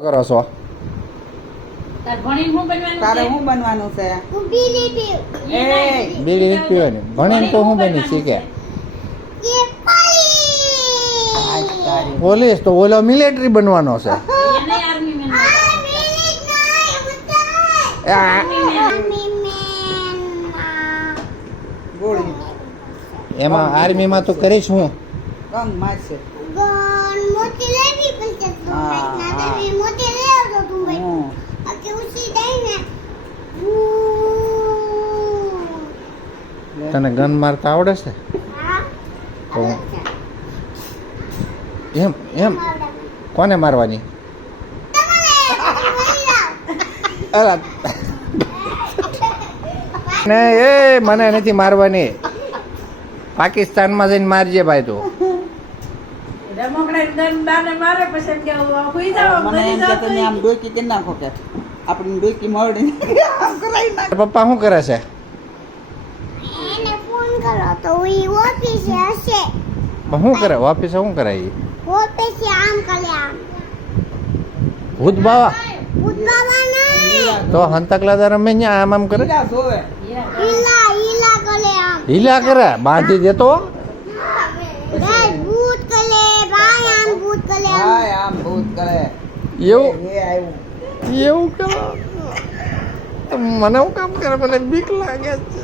કરો છો? તાર શું બનવાનું તારે શું બનવાનું છે. બીડી પીવાની. ભણીને તો હું બની શીખે. પોલીસ તો ઓલો મિલિટરી બનવાનો છે. એને આર્મી મેન આ બીલી જ નહીં, બધા. આ આર્મી મેન. આ. ગોળી. એમાં આર્મીમાં તો કરીશ હું. કંગ મારશે. ગન મોતી લેવી પડશે તું હા, ભાઈ ના હા. દેવી મોતી લઈ આવજો તું ભાઈ હું આ કે ઉસી જાય ને ઉ. તને ગન મારતા આવડે છે? તો એમ એમ. કોને મારવાની? ને એ મને નથી મારવાની. પાકિસ્તાનમાં જઈને મારજે ભાઈ તું. પપ્પા શું કરે છે? તો ઈ ઓફિસે હશે. પણ શું કરે? ઓફિસે શું કરે ઈ? ઓફિસે આમ કરે આમ ભૂત બાવા ભૂત બાવા નહીં. તો હંતકલા રમે ન્યા આમ આમ કરે? ઈલા જોવે હીલા કરે આમ ઈલા કરે? બાંધી દેતો? ભૂત કરે ભાઈ આમ ભૂત કરે ભાઈ આમ ભૂત કરે એવું? એ આવ્યું એવું કરો મને હું કામ કરે? મને બીક લાગે છે.